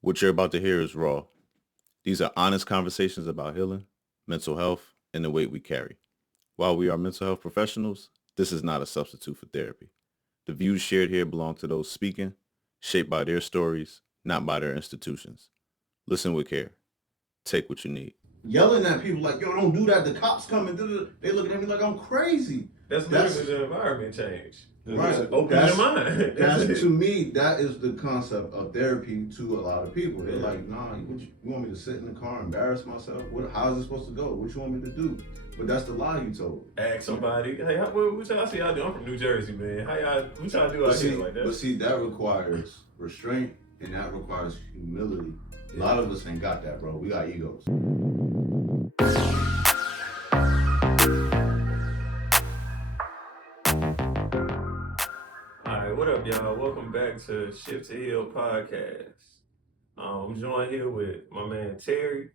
What you're about to hear is raw. These are honest conversations about healing, mental health, and the weight we carry. While we are mental health professionals, this is not a substitute for therapy. The views shared here belong to those speaking, shaped by their stories, not by their institutions. Listen with care. Take what you need. Yelling at people like, yo, don't do that. The cops coming. They looking at me like I'm crazy. That's literally the environment change. Right. Open your mind. That's to me, that is the concept of therapy to a lot of people. They're like, nah, you want me to sit in the car and embarrass myself? How is it supposed to go? What you want me to do? But that's the lie you told. Ask somebody, hey, what y'all see y'all do? I'm from New Jersey, man. What y'all do out here like that? But see, that requires restraint and that requires humility. A lot of us ain't got that, bro. We got egos. Alright, what up, y'all? Welcome back to Shift to Heal podcast. I'm joined here with my man Terry,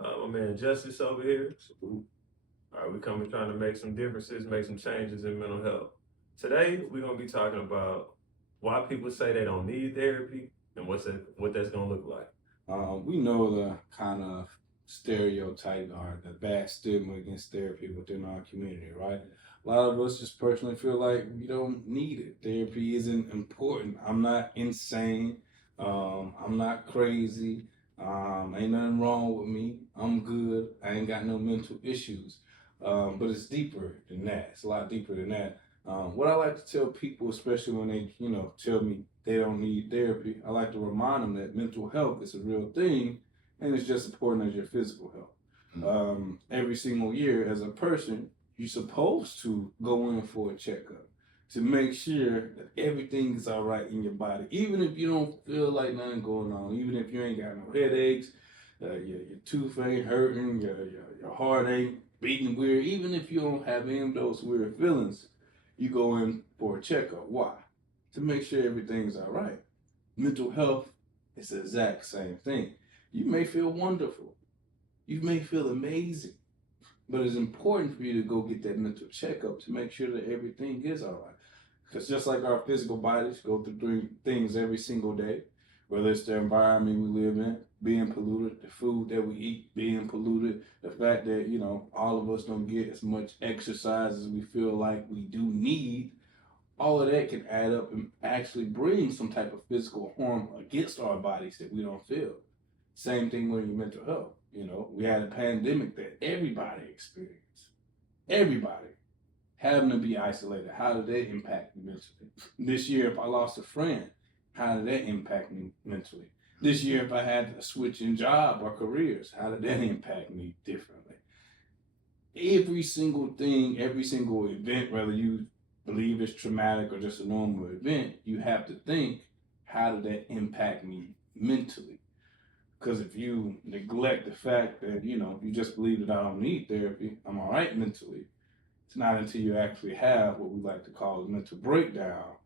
my man Justice over here. Alright, we coming trying to make some differences, make some changes in mental health. Today, we're gonna be talking about why people say they don't need therapy and what that's gonna look like. We know the kind of stereotype or the bad stigma against therapy within our community, right? A lot of us just personally feel like we don't need it. Therapy isn't important. I'm not insane. I'm not crazy. Ain't nothing wrong with me. I'm good. I ain't got no mental issues. But it's deeper than that. It's a lot deeper than that. What I like to tell people, especially when they, tell me they don't need therapy, I like to remind them that mental health is a real thing and it's just as important as your physical health. Every single year as a person, you're supposed to go in for a checkup to make sure that everything is all right in your body. Even if you don't feel like nothing going on, even if you ain't got no headaches, your tooth ain't hurting, your heart ain't beating weird, even if you don't have any of those weird feelings, you go in for a checkup. Why? To make sure everything's all right. Mental health is the exact same thing. You may feel wonderful. You may feel amazing. But it's important for you to go get that mental checkup to make sure that everything is all right. Because just like our physical bodies go through things every single day, whether it's the environment we live in, being polluted, the food that we eat being polluted, the fact that, all of us don't get as much exercise as we feel like we do need, all of that can add up and actually bring some type of physical harm against our bodies that we don't feel. Same thing with your mental health. We had a pandemic that everybody experienced. Everybody having to be isolated. How did that impact me mentally? This year, if I lost a friend, how did that impact me mentally? This year, if I had to switch in job or careers, how did that impact me differently? Every single thing, every single event, whether you believe it's traumatic or just a normal event, you have to think, how did that impact me mentally? Because if you neglect the fact that, you just believe that I don't need therapy, I'm all right mentally, it's not until you actually have what we like to call a mental breakdown,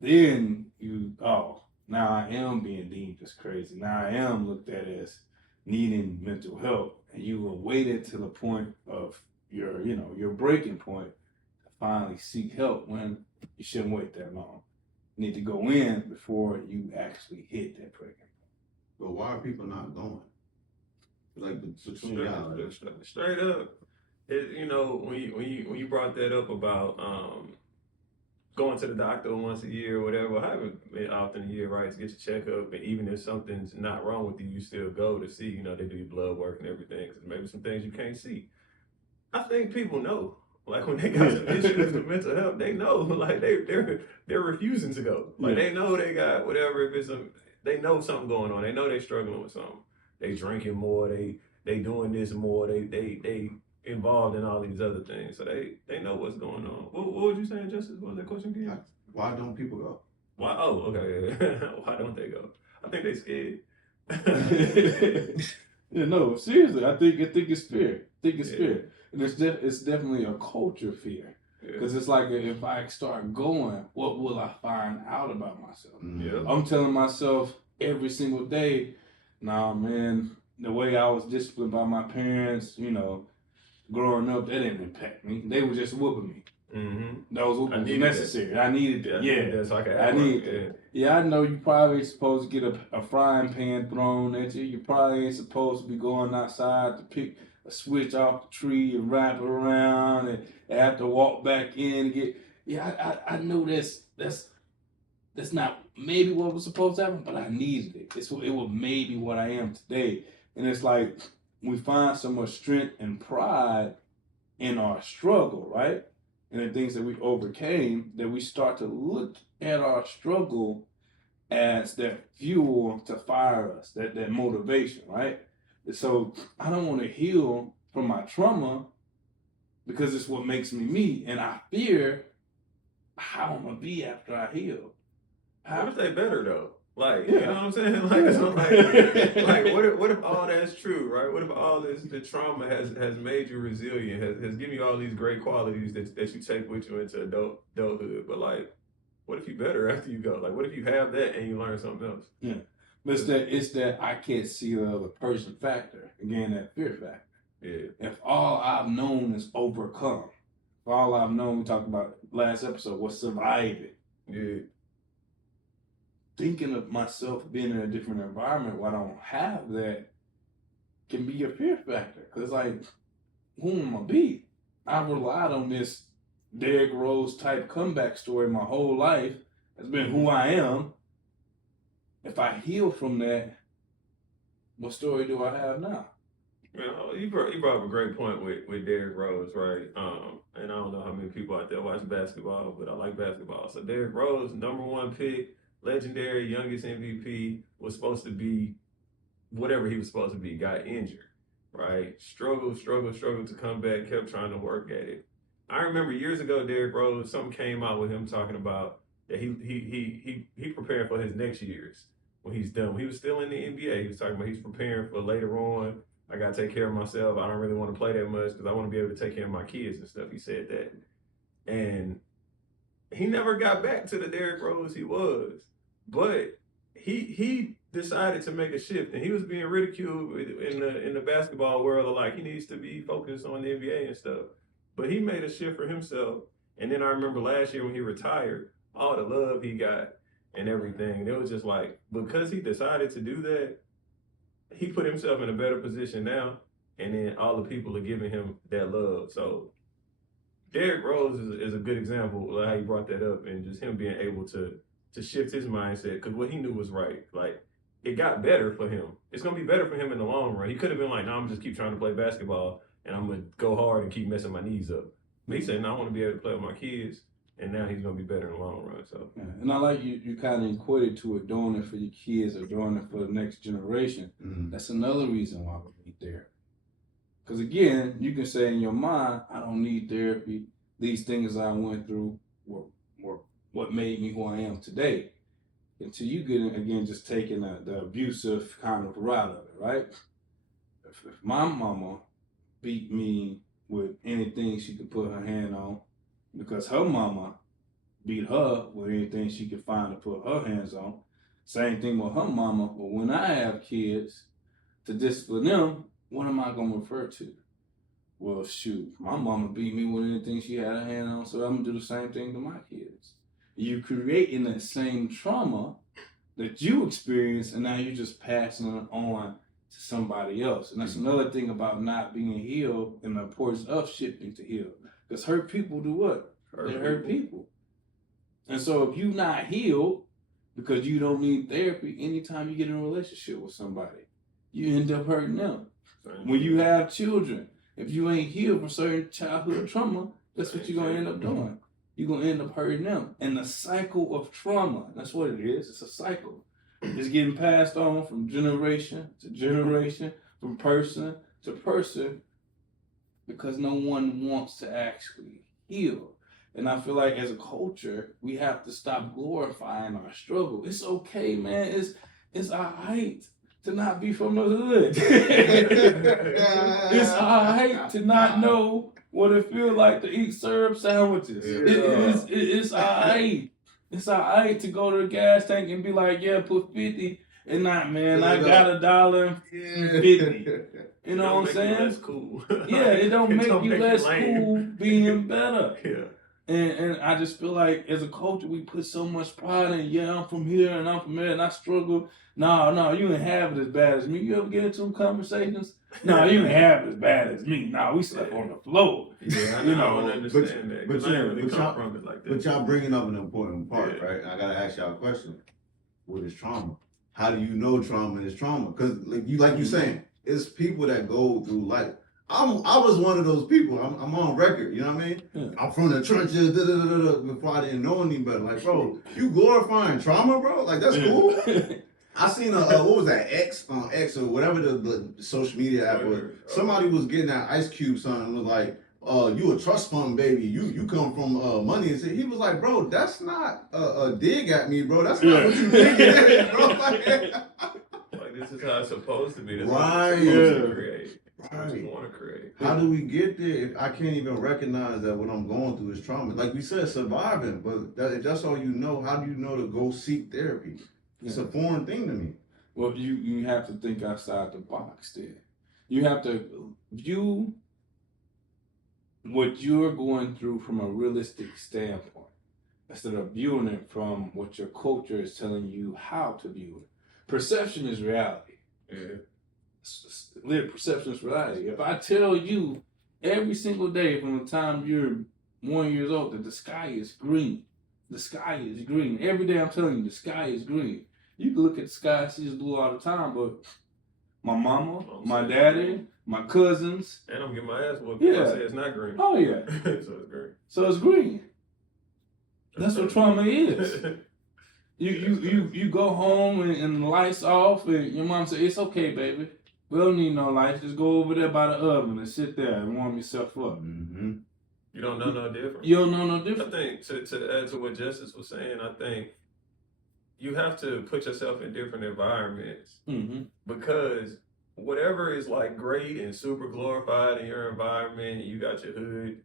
then now I am being deemed as crazy. Now I am looked at as needing mental help. And you will wait it to the point of your breaking point to finally seek help when you shouldn't wait that long. You need to go in before you actually hit that breaking point. But why are people not going? Like straight up, when you brought that up about going to the doctor once a year or whatever, however often a year, right, to get your checkup, and even if something's not wrong with you, you still go to see, they do your blood work and everything, because maybe some things you can't see. I think people know. Like when they got some issues with mental health, they know. Like they're refusing to go. Like they know they got whatever. If it's they know something going on. They know they struggling with something. They drinking more. They doing this more. They involved in all these other things. So they know what's going on. What was you saying, Justice? What was that question again? Why don't people go? Why? Oh, okay. Why don't they go? I think they scared. No, seriously. I think it's fear. Fear. And it's definitely a culture fear. Because it's like, if I start going, what will I find out about myself? Yeah. I'm telling myself every single day, nah, man, the way I was disciplined by my parents, growing up, that didn't impact me. They were just whooping me. Mm-hmm. That was what was necessary. I needed that. Yeah. So I Yeah, I know you probably ain't supposed to get a frying pan thrown at you. You probably ain't supposed to be going outside to pick a switch off the tree and wrap it around and have to walk back in and get. Yeah, I know that's not maybe what was supposed to happen, but I needed it. It was maybe what I am today. And it's like we find so much strength and pride in our struggle, right? And the things that we overcame, that we start to look at our struggle as that fuel to fire us, that motivation, right? And so I don't want to heal from my trauma because it's what makes me me. And I fear how I'm going to be after I heal. What if they better though? Like, Yeah. you know what I'm saying? Like, so like what if all that's true, right? What if all the trauma has made you resilient, has given you all these great qualities that you take with you into adulthood? But like, what if you better after you go? Like, what if you have that and you learn something else? Yeah. But it's that I can't see the other person factor. Again, that fear factor. Yeah. If all I've known is overcome, if all I've known, we talked about last episode, was surviving. Yeah. Thinking of myself being in a different environment where I don't have that can be a fear factor. Because, like, who am I going to be? I've relied on this Derrick Rose type comeback story my whole life. It's been who I am. If I heal from that, what story do I have now? You know, you brought up a great point with Derrick Rose, right? And I don't know how many people out there watch basketball, but I like basketball. So Derrick Rose, #1 pick, legendary, youngest MVP, was supposed to be whatever he was supposed to be, got injured, right? Struggled to come back, kept trying to work at it. I remember years ago, Derrick Rose, something came out with him talking about that he prepared for his next years when he's done. When he was still in the NBA, he was talking about he's preparing for later on. I got to take care of myself. I don't really want to play that much because I want to be able to take care of my kids and stuff. He said that. And he never got back to the Derrick Rose he was. But he decided to make a shift, and he was being ridiculed in the basketball world of like he needs to be focused on the NBA and stuff. But he made a shift for himself. And then I remember last year when he retired, all the love he got and everything. It was just like, because he decided to do that, he put himself in a better position now, and then all the people are giving him that love. So Derrick Rose is a good example of how you brought that up, and just him being able to shift his mindset, because what he knew was right. Like, it got better for him. It's going to be better for him in the long run. He could have been like, no, I'm just keep trying to play basketball, and I'm going to go hard and keep messing my knees up. But he said, no, I want to be able to play with my kids, and now he's going to be better in the long run. So, yeah. And I like you kind of equated to it, doing it for your kids or doing it for the next generation. Mm-hmm. That's another reason why we need therapy. Because again, you can say in your mind, I don't need therapy. These things I went through were what made me who I am today. Until you get in, again, just taking the abusive kind of route of it, right? If my mama beat me with anything she could put her hand on, because her mama beat her with anything she could find to put her hands on. Same thing with her mama. But when I have kids, to discipline them, what am I going to refer to? Well, shoot, my mama beat me with anything she had her hand on, so I'm going to do the same thing to my kids. You're creating that same trauma that you experienced, and now you're just passing it on to somebody else. And that's another thing about not being healed and the importance of shifting to heal. Because hurt people do what? They hurt people. And so if you're not healed because you don't need therapy, anytime you get in a relationship with somebody, you end up hurting them. When you have children, if you ain't healed from certain childhood trauma, that's what you're going to end up doing. You're going to end up hurting them. And the cycle of trauma, that's what it is. It's a cycle. It's getting passed on from generation to generation, from person to person, because no one wants to actually heal. And I feel like as a culture, we have to stop glorifying our struggle. It's okay, man. It's all right to not be from the hood. It's all right to not know what it feels like to eat syrup sandwiches. Yeah. It's all right. It's all right to go to the gas tank and be like, yeah, put 50. And not, man, I got $1.50. You know what I'm saying? Less cool. Yeah, it don't make you less cool being better. Yeah. And I just feel like as a culture we put so much pride in, yeah, I'm from here and I'm from there and I struggle. No, you ain't have it as bad as me. You ever get into conversations? No, you ain't have it as bad as me. No, we slept on the floor. Yeah, I You don't know, understand that. Because I ain't really come y'all, from it like that. but y'all bringing up an important part, Yeah. right? I gotta ask y'all a question. What is trauma? How do you know trauma is trauma? Because like you saying, it's people that go through life. I was one of those people. I'm on record. You know what I mean? Yeah. I'm from the trenches. Before I didn't know any better. Like, bro, you glorifying trauma, bro? Like that's cool. I seen what was that X on X or whatever the social media app was. Somebody was getting that Ice Cube son and was like, you a trust fund baby. You come from money and shit. He was like, bro, that's not a dig at me, bro. That's not what you think it is, bro. Like this is how it's supposed to be. That's Right. what you're supposed to create. That's what Right. you want to create. How do we get there if I can't even recognize that what I'm going through is trauma? Like we said, surviving. But if that's all you know, how do you know to go seek therapy? It's a foreign thing to me. Well, you have to think outside the box there. You have to view what you're going through from a realistic standpoint instead of viewing it from what your culture is telling you how to view it. Perception is reality. Yeah. Perception is reality. If I tell you every single day from the time you're 1 year old that the sky is green, the sky is green. Every day I'm telling you the sky is green. You can look at the sky and see it's blue all the time, but my mama, my daddy, my cousins. And I'm getting my ass whooped. Yeah. I say it's not green. Oh yeah. So it's green. So it's green. That's what trauma is. You go home and the lights off and your mom says, it's okay, baby. We don't need no lights. Just go over there by the oven and sit there and warm yourself up. Mm-hmm. You don't know no different. You don't know no I different. think to add to what Justice was saying, I think you have to put yourself in different environments Mm-hmm. because whatever is like great and super glorified in your environment, you got your hood,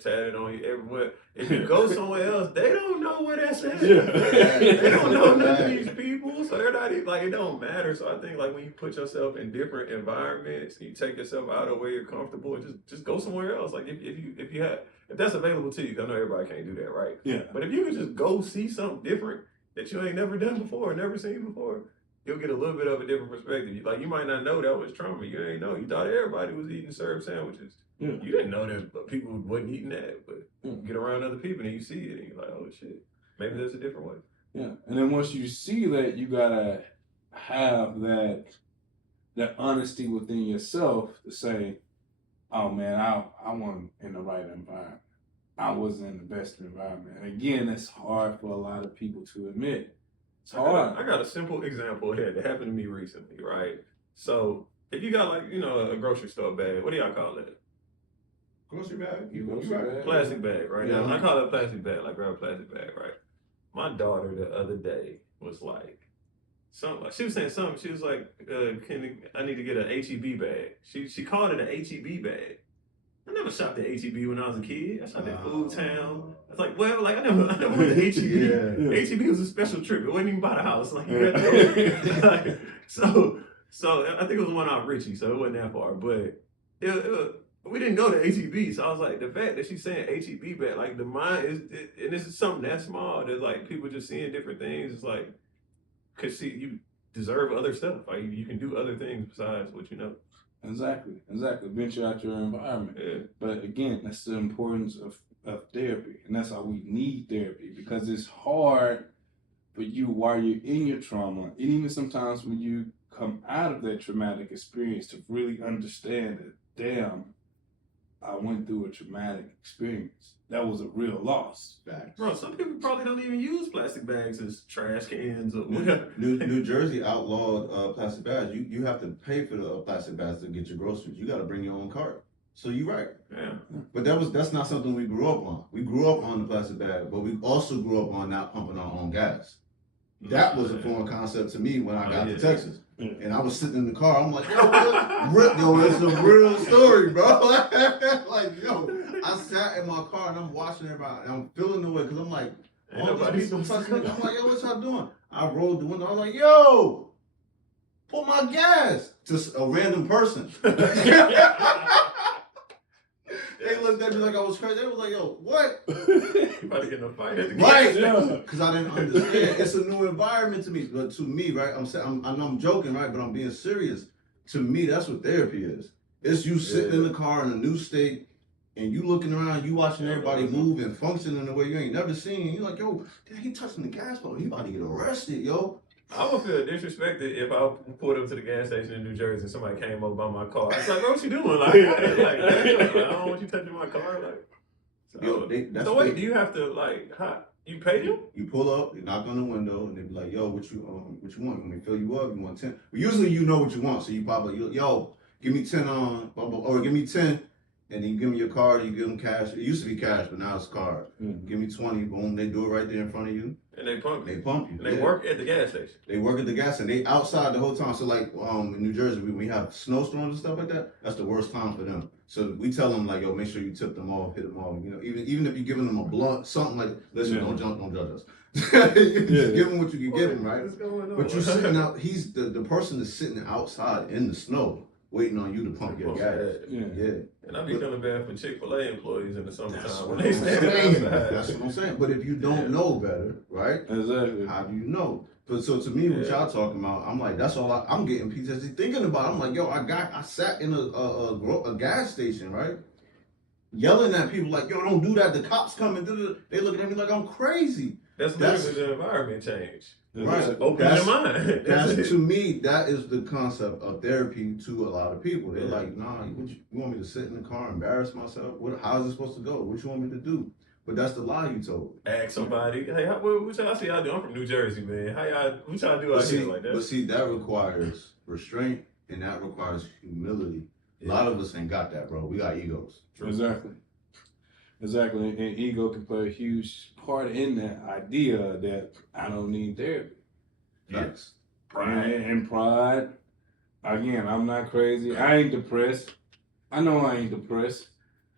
tatted on you everywhere. If you go somewhere else, they don't know where that's at. Yeah. They don't know none of these people, so they're not even, like, it don't matter. So I think like when you put yourself in different environments, you take yourself out of where you're comfortable and just go somewhere else. Like if that's available to you, 'cause I know everybody can't do that, right? Yeah. But if you can just go see something different that you ain't never done before, never seen before, you'll get a little bit of a different perspective. You might not know that was trauma. You ain't know. You thought everybody was eating served sandwiches. Yeah. You didn't know that people wasn't eating that, but you get around other people and you see it and you're like, oh shit, maybe there's a different way. Yeah. And then once you see that, you gotta have that honesty within yourself to say, oh man, I wasn't in the right environment. I wasn't in the best environment. And again, it's hard for a lot of people to admit. It's hard. I got a simple example here that happened to me recently, right? So if you got like, a grocery store bag, what do y'all call that? Grocery bag? You Grocery right. bag. Plastic bag, right? Yeah. I call it a plastic bag, like grab a plastic bag, right? My daughter the other day was like, she was saying something. She was like, I need to get an HEB bag. She called it an HEB bag. I never shopped at HEB when I was a kid. I shopped at Food Town. I was like, well, like I never went to HEB. Yeah. HEB was a special trip. It wasn't even by the house. Like you had to go. Like, so I think it was one out Richie, so it wasn't that far. But we didn't go to HEB, so I was like, the fact that she's saying HEB bag, like the mind is, and this is something that small. That like people just seeing different things. It's like, cause see, you deserve other stuff. Like you can do other things besides what you know. Exactly. Venture out your environment. Yeah. But again, that's the importance of therapy. And that's why we need therapy, because it's hard for you while you're in your trauma, and even sometimes when you come out of that traumatic experience, to really understand that, damn, I went through a traumatic experience. That was a real loss. Facts. Bro, some people probably don't even use plastic bags as trash cans or whatever. New Jersey outlawed plastic bags. You have to pay for the plastic bags to get your groceries. You got to bring your own cart. So you're right. Yeah. But that's not something we grew up on. We grew up on the plastic bag, but we also grew up on not pumping our own gas. That was a foreign concept to me when I got to Texas. Yeah. And I was sitting in the car. I'm like, yo, it's a real story, bro. Like, yo, I sat in my car and I'm watching everybody. And I'm feeling the way because I'm like, all these people touching me. I'm like, yo, what y'all doing? I rolled the window. I was like, yo, put my gas to a random person. They looked at me like I was crazy. They was like, "Yo, what?" You about to get in a fight at the Right? gas Because I didn't understand. It's a new environment to me. But to me, right? I'm joking, right? But I'm being serious. To me, that's what therapy is. It's you sitting in the car in a new state, and you looking around, you watching everybody move and function in a way you ain't never seen. You're like, yo, damn, he touching the gas pedal. He about to get arrested, yo. I would feel disrespected if I pulled up to the gas station in New Jersey and somebody came over by my car. I was like, bro, what you doing? Like, I don't want you touching my car. Like, so, Yo, so wait, do you have to like, you pay them? You pull up, you knock on the window, and they be like, yo, what you want? You want me to fill you up? You want 10? Well, usually you know what you want, so you probably, yo, give me 10 on, or give me 10, and then you give me your card, you give them cash. It used to be cash, but now it's card. Give me 20, boom, they do it right there in front of you. And they pump you. They pump you. And they work at the gas station. They work at the gas, and they outside the whole time. So like in New Jersey, when we have snowstorms and stuff like that, that's the worst time for them. So we tell them like, yo, make sure you tip them off, hit them off. You know, even if you're giving them a blunt, something like, listen, don't judge us. Just give them what you can give them, right? But you're sitting out. He's the person that's sitting outside in the snow, waiting on you to pump your gas. Yeah. And I be feeling bad for Chick-fil-A employees in the summertime That's when what they I'm stand saying. outside. That's what I'm saying. But if you don't know better, right? Exactly. How do you know? But so to me, what y'all talking about, I'm like, that's all I'm getting PTSD thinking about. I'm like, yo, I sat in a gas station, right? Yelling at people like, yo, don't do that. The cops coming. They looking at me like I'm crazy. That's literally the environment change. Right. Open your mind. That's to me, that is the concept of therapy to a lot of people. They're like, nah, you want me to sit in the car, embarrass myself? How is it supposed to go? What you want me to do? But that's the lie you told. Ask somebody, hey, what y'all see y'all do? I'm from New Jersey, man. What y'all do out here like that? But see, that requires restraint and that requires humility. A lot of us ain't got that, bro. We got egos. Exactly. And ego can play a huge part in that idea that I don't need therapy. Yes. And pride. Again, I'm not crazy. I ain't depressed. I know I ain't depressed.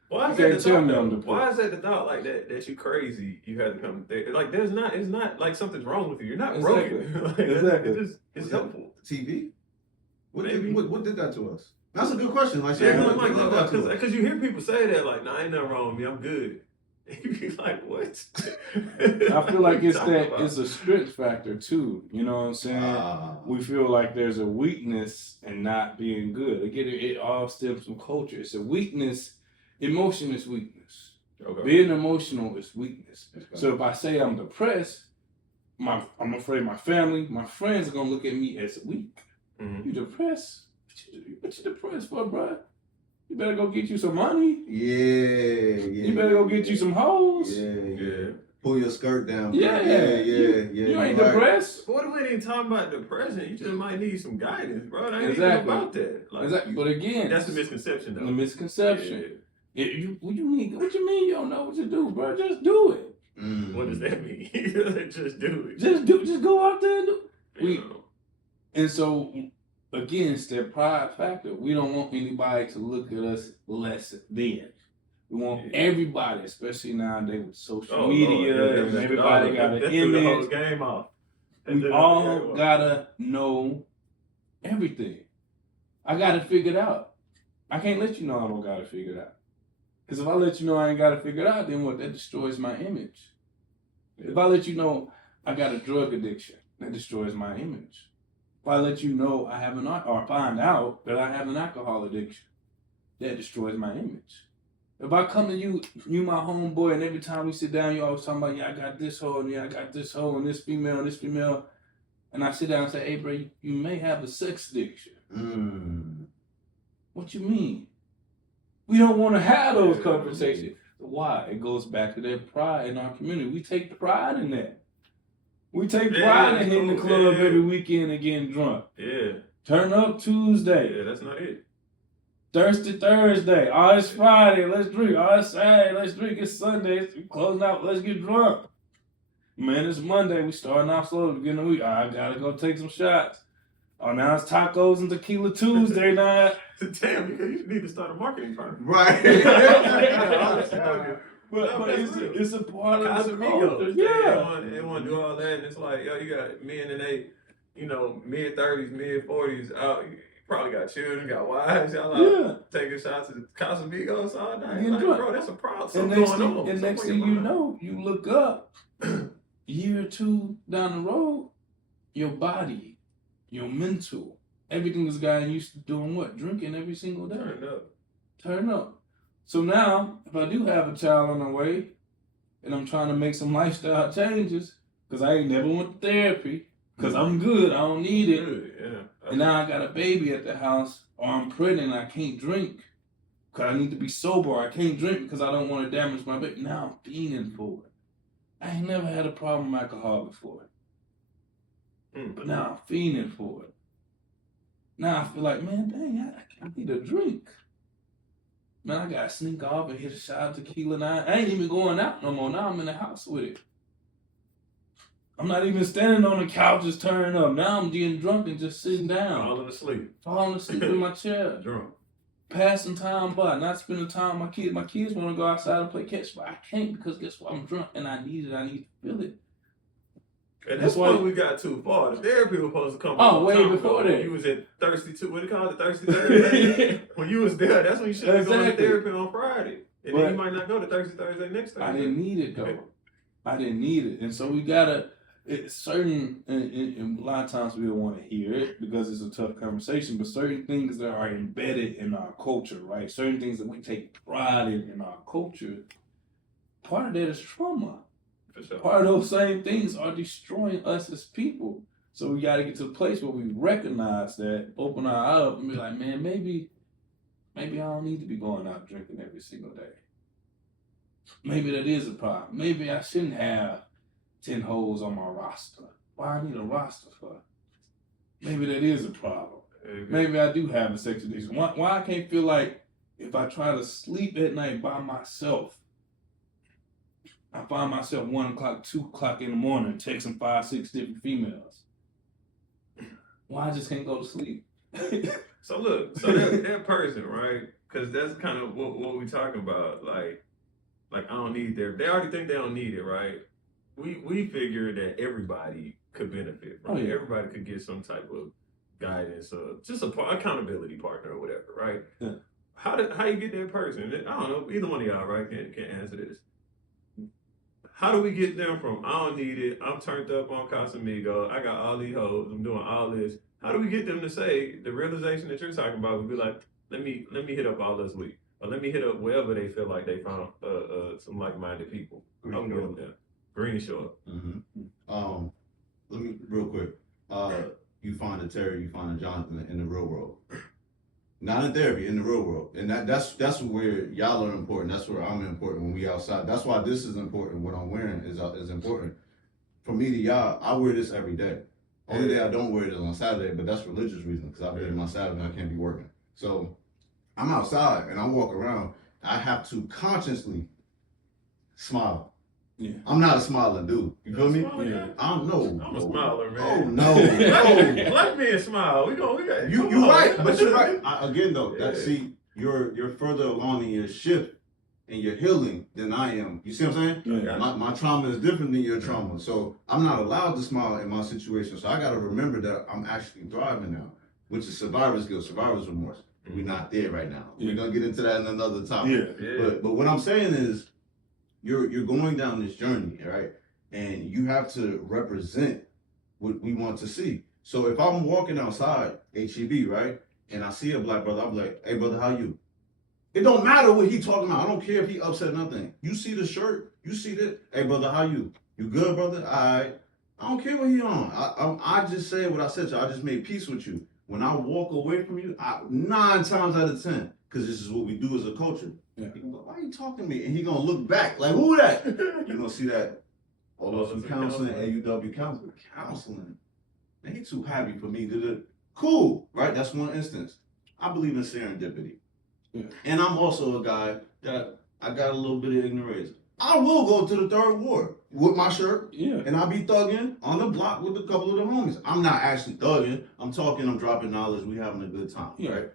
Why is that the thought like that you crazy? You had to come there. Like it's not like something's wrong with you. You're not broken. Like, exactly. It's helpful. TV? What did that to us? That's a good question. Like, because you hear people say that, like, nah, ain't nothing wrong with me. I'm good. You be like, what? I feel like it's a strength factor too. You know what I'm saying? We feel like there's a weakness in not being good. Again, it all stems from culture. It's a weakness. Emotion is weakness. Okay. Being emotional is weakness. So if I say I'm depressed, I'm afraid my family, my friends are gonna look at me as weak. Mm-hmm. You depressed? What you depressed for, bro? You better go get you some money. Yeah. You better go get you some hoes. Yeah. Pull your skirt down. Yeah. You ain't depressed. What we ain't talking about depression. You just might need some guidance, bro. I ain't even about that. Like, exactly. But again, that's the misconception, though. The misconception. Yeah. What you mean? What you mean you don't know what to do, bro? Just do it. What does that mean? Just do it. Just go out there and do it. And so, again, it's that pride factor. We don't want anybody to look at us less than. We want everybody, especially nowadays with social media, and everybody got an image. The whole game off. We all gotta know everything. I gotta figure it out. I can't let you know I don't gotta figure it out. Because if I let you know I ain't gotta figure it out, then what? That destroys my image. If I let you know I got a drug addiction, that destroys my image. If I let you know I have or find out that I have an alcohol addiction, that destroys my image. If I come to you my homeboy, and every time we sit down, you always talking about, I got this hoe, and I got this hoe, and this female, and I sit down and say, hey, bro, you may have a sex addiction. What you mean? We don't want to have those conversations. Why? It goes back to that pride in our community. We take pride in that. We take pride in hitting the club every weekend and getting drunk. Yeah. Turn up Tuesday. Yeah, that's not it. Thursday. Oh, it's Friday. Let's drink. Oh, it's Saturday. Let's drink. It's Sunday. It's closing out. Let's get drunk. Man, it's Monday. We starting off slow. Beginning of the week. I gotta go take some shots. Oh, now it's tacos and tequila Tuesday now. Damn, because you need to start a marketing firm. Right. But it's a part of the culture. Yeah. They want to do all that, and it's like, yo, you got men in they, mid-30s, mid-40s out. probably got children, got wives. Y'all out taking shots at Casamigos all night. Like, bro, that's a problem. Something going on. And next thing you know, you look up, year or two down the road, your body, your mental, everything this guy used to doing what? Drinking every single day. Turn up. So now, if I do have a child on the way, and I'm trying to make some lifestyle changes, because I ain't never went to therapy, because I'm good, I don't need it. Yeah. And now I got a baby at the house, or I'm pregnant, I can't drink, because I need to be sober. I can't drink because I don't want to damage my baby. Now I'm fiending for it. I ain't never had a problem with alcohol before. But now I'm fiending for it. Now I feel like, man, dang, I need a drink. Man, I gotta sneak off and hit a shot of tequila now. I ain't even going out no more. Now I'm in the house with it. I'm not even standing on the couch just turning up. Now I'm getting drunk and just sitting down. Falling asleep in my chair. Drunk. Passing time by, not spending time with my kids. My kids want to go outside and play catch, but I can't because guess what? I'm drunk and I need it. I need to feel it. And that's why we got too far. The therapy was supposed to come. Way before that. You was at Thirsty What do you call it? Thirsty Thursday. When you was there, that's when you should have gone to therapy on Friday. And then you might not go to Thirsty Thursday next Thursday. I didn't need it though. I didn't need it, and so we gotta. It's certain, and a lot of times we don't want to hear it because it's a tough conversation. But certain things that are embedded in our culture, right? Certain things that we take pride in our culture. Part of that is trauma. For sure. Part of those same things are destroying us as people. So we got to get to the place where we recognize that, open our eye up, and be like, man, maybe I don't need to be going out drinking every single day. Maybe that is a problem. Maybe I shouldn't have 10 hoes on my roster. Why I need a roster for? Maybe that is a problem. Maybe I do have a sex addiction. Why I can't feel like if I try to sleep at night by myself, I find myself 1 o'clock, 2 o'clock in the morning texting 5, 6 different females. Why I just can't go to sleep? So look, that person, right? Because that's kind of what we talking about. Like I don't need therapy. They already think they don't need it, right? We figure that everybody could benefit from it. Everybody could get some type of guidance or just a accountability partner or whatever, right? Yeah. How you get that person? I don't know. Either one of y'all, right, can answer this. How do we get them from I don't need it, I'm turned up on Casamigo, I got all these hoes, I'm doing all this. How do we get them to say the realization that you're talking about would be like, let me hit up all this week, or let me hit up wherever they feel like they found some like-minded people. Green Shore. Mm-hmm. Let me real quick. You find a Terry, you find a Jonathan in the real world. Not in therapy, in the real world. And that's where y'all are important. That's where I'm important when we outside. That's why this is important. What I'm wearing is important. For me to y'all, I wear this every day. Only day I don't wear it is on Saturday, but that's religious reasons because I believe my Saturday I can't be working. So I'm outside and I walk around. I have to consciously smile. Yeah. I'm not a smiling dude. You feel me? Yeah. I'm a smiler, man. Oh no. Let me smile. We got you right, but you're right. Again though, see, you're further along in your shift and your healing than I am. You see what I'm saying? Yeah. My trauma is different than your trauma. So I'm not allowed to smile in my situation. So I gotta remember that I'm actually thriving now, which is survivor's guilt, survivor's remorse. We're not there right now. We're gonna get into that in another topic. Yeah. But what I'm saying is you're going down this journey, right? And you have to represent what we want to see. So if I'm walking outside, HEB, right? And I see a black brother, I'm like, hey brother, how you? It don't matter what he talking about. I don't care if he upset or nothing. You see the shirt, you see that, hey brother, how you? You good, brother? All right. I don't care what he on. I just said what I said to you. I just made peace with you. When I walk away from you, 9 times out of 10, because this is what we do as a culture. Yeah. He gonna go, why are you talking to me? And he gonna look back like, who that? You gonna see that? Some counseling, AUW counseling. Man, he too happy for me. Cool, right? That's one instance. I believe in serendipity. Yeah. And I'm also a guy that I got a little bit of ignorance. I will go to the third ward with my shirt, and I'll be thugging on the block with a couple of the homies. I'm not actually thugging. I'm talking, I'm dropping knowledge. We having a good time, right?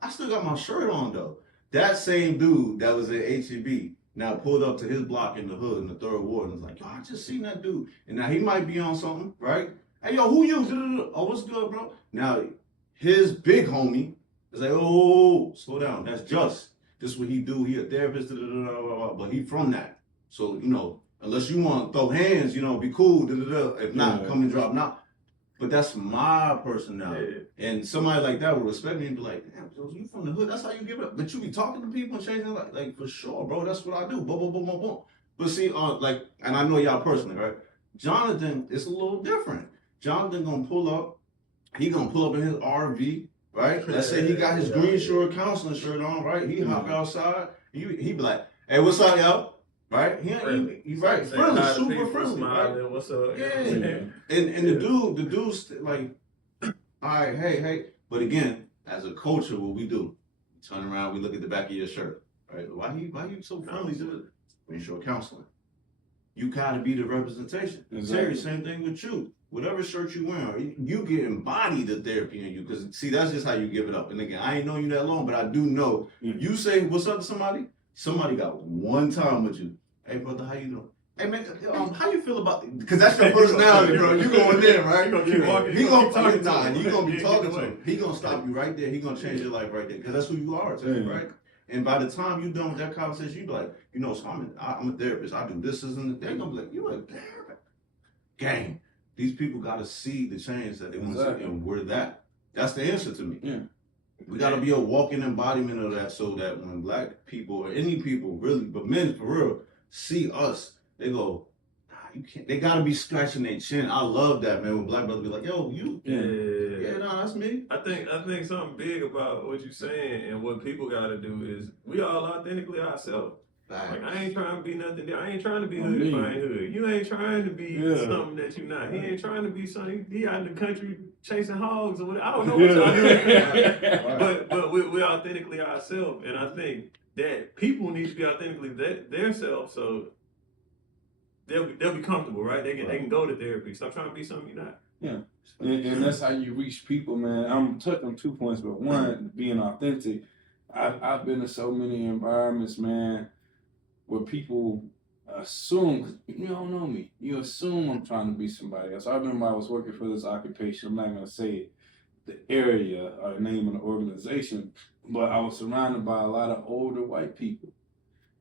I still got my shirt on, though. That same dude that was at HEB now pulled up to his block in the hood in the third ward and was like, yo, I just seen that dude. And now he might be on something, right? Hey, yo, who you? Oh, what's good, bro? Now, His big homie is like, oh, slow down. That's just. This is what he do. He a therapist, but he from that. So, unless you want to throw hands, be cool. If not, come and drop now. But that's my personality. Yeah. And somebody like that would respect me and be like, damn, you from the hood. That's how you give it up. But you be talking to people and changing like for sure, bro. That's what I do. Boom, boom, boom, boom, boom. But see, and I know y'all personally, right? Jonathan is a little different. Jonathan gonna pull up. He gonna pull up in his RV, right? Let's say he got his green shirt counseling shirt on, right? He hop outside. He be like, hey, what's up, y'all? Right? He's right. Friendly, super friendly. Right? What's up? Yeah. And the dude's like, all right, hey. But again, as a culture, what we do, we turn around, we look at the back of your shirt, right? Why you so friendly to it? When you show counseling, you gotta be the representation. Exactly. Terry, same thing with you. Whatever shirt you wear, you can embody the therapy in you. Because see, that's just how you give it up. And again, I ain't known you that long, but I do know. You say what's up to somebody got one time with you. Hey brother, how you doing? Hey man, how you feel about it? Because that's your personality, bro. You going there, right? You gonna keep walking. You gonna be talking to him. He gonna stop you right there. He gonna change your life right there. Because that's who you are, Terry, right? And by the time you're done with that conversation, you be like, so I'm a therapist. I do this, and they're gonna be like, you a therapist? Gang, these people gotta see the change that they want to see, and we're that. That's the answer to me. Yeah. We gotta be a walking embodiment of that, so that when black people or any people really, but men for real, see us, they go, nah, you can't. They gotta be scratching their chin. I love that, man. When black brothers be like, yo, you, no, that's me. I think something big about what you're saying and what people gotta do is we all authentically ourselves. Like I ain't trying to be nothing. I ain't trying to be hood if I ain't hood. You ain't trying to be something that you not. He ain't trying to be something. He out in the country chasing hogs or whatever. I don't know what y'all doing. But we're authentically ourselves, and I think that people need to be authentically themselves, so they'll be comfortable, right? They can go to therapy. Stop trying to be something you're not. Yeah. And that's how you reach people, man. I'm touching 2 points, but one, being authentic. I've been in so many environments, man, where people assume, you don't know me. You assume I'm trying to be somebody else. I remember I was working for this occupation. I'm not going to say the area or the name of the organization, but I was surrounded by a lot of older white people.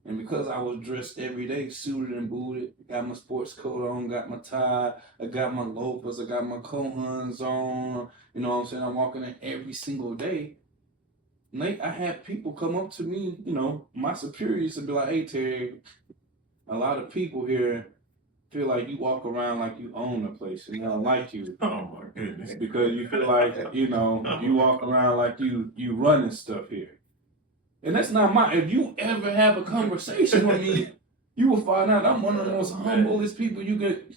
And because I was dressed every day, suited and booted, got my sports coat on, got my tie, I got my loafers, I got my Cohans on, you know what I'm saying? I'm walking in every single day. I had people come up to me, my superiors, and be like, hey, Terry, a lot of people here feel like you walk around like you own the place and they don't like you. Oh, my goodness. Because you feel like, you walk around like you running stuff here. And that's not if you ever have a conversation with me, you will find out I'm one of the most humblest people you get.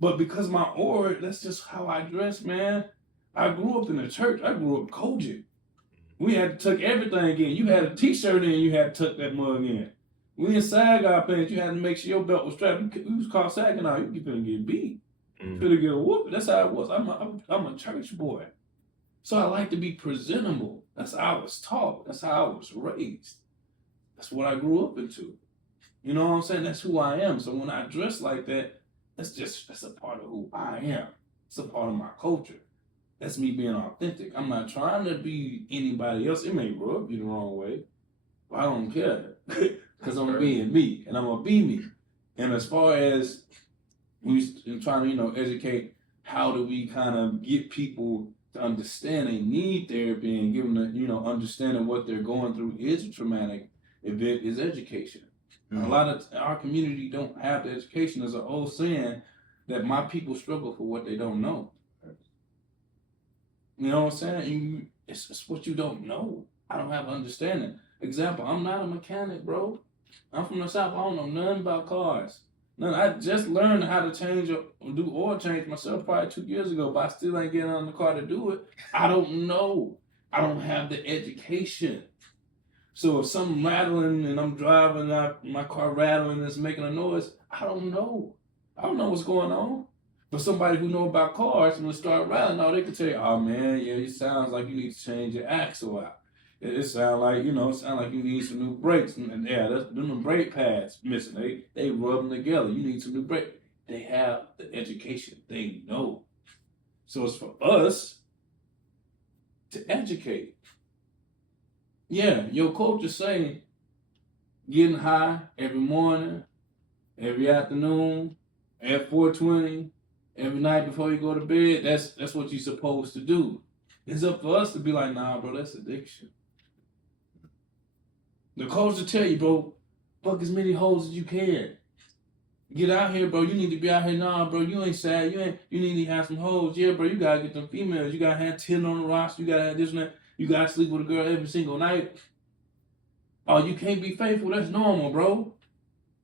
But because my aura, that's just how I dress, man. I grew up in the church. I grew up Kojic. We had to tuck everything in. You had a t-shirt in, you had to tuck that mug in. We in sag-out pants, you had to make sure your belt was strapped. You was called sagging out, you finna get beat. Finna get a whoop. That's how it was. I'm a church boy. So I like to be presentable. That's how I was taught. That's how I was raised. That's what I grew up into. You know what I'm saying? That's who I am. So when I dress like that, that's a part of who I am. It's a part of my culture. That's me being authentic. I'm not trying to be anybody else. It may rub you the wrong way, but I don't care. Because I'm being me, and I'm going to be me. And as far as we trying to, educate, how do we kind of get people to understand they need therapy and give them understanding what they're going through is a traumatic event, is education. Mm-hmm. A lot of our community don't have the education. There's an old saying that my people struggle for what they don't know. You know what I'm saying? It's what you don't know. I don't have understanding. Example, I'm not a mechanic, bro. I'm from the South. I don't know nothing about cars. I just learned how to do oil change myself probably 2 years ago, but I still ain't getting on the car to do it. I don't know. I don't have the education. So if something rattling and I'm driving out, my car rattling and it's making a noise, I don't know. I don't know what's going on. But somebody who know about cars, when it start rattling, they can tell you, oh man, yeah, it sounds like you need to change your axle out. It sounds like, you need some new brakes. And yeah, them brake pads missing. They rub them together. You need some new brakes. They have the education. They know. So it's for us to educate. Yeah, your culture saying getting high every morning, every afternoon, at 4:20, every night before you go to bed. That's what you're supposed to do. It's up for us to be like, nah, bro, that's addiction. The culture tell you, bro, fuck as many hoes as you can. Get out here, bro. You need to be out here. Nah, bro, you ain't sad. You need to have some hoes. Yeah, bro, you gotta get them females. You gotta have 10 on the roster. You gotta have this and that. You gotta sleep with a girl every single night. Oh, you can't be faithful. That's normal, bro.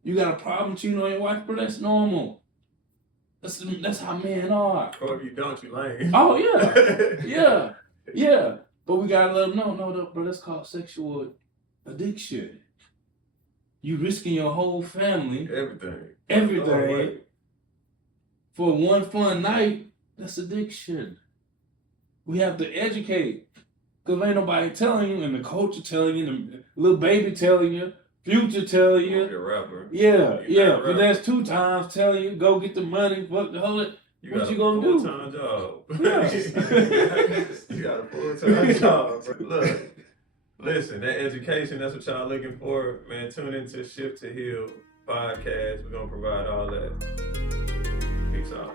You got a problem cheating on your wife, bro? That's normal. That's how men are. Or if you don't, you lame. Oh, yeah. Yeah. But we gotta let them know, no, bro, that's called sexual addiction. You risking your whole family. Everything. For one fun night, that's addiction. We have to educate. Because ain't nobody telling you, and the culture telling you, the little baby telling you, Future telling you. You're a rapper. Yeah. But that's 2 times telling you, go get the money, fuck the whole it. What you gonna do? Full-time job. Yeah. You got a full-time job. Look, listen, that education, that's what y'all looking for. Man, tune into Shift to Heal podcast. We're going to provide all that. Peace out.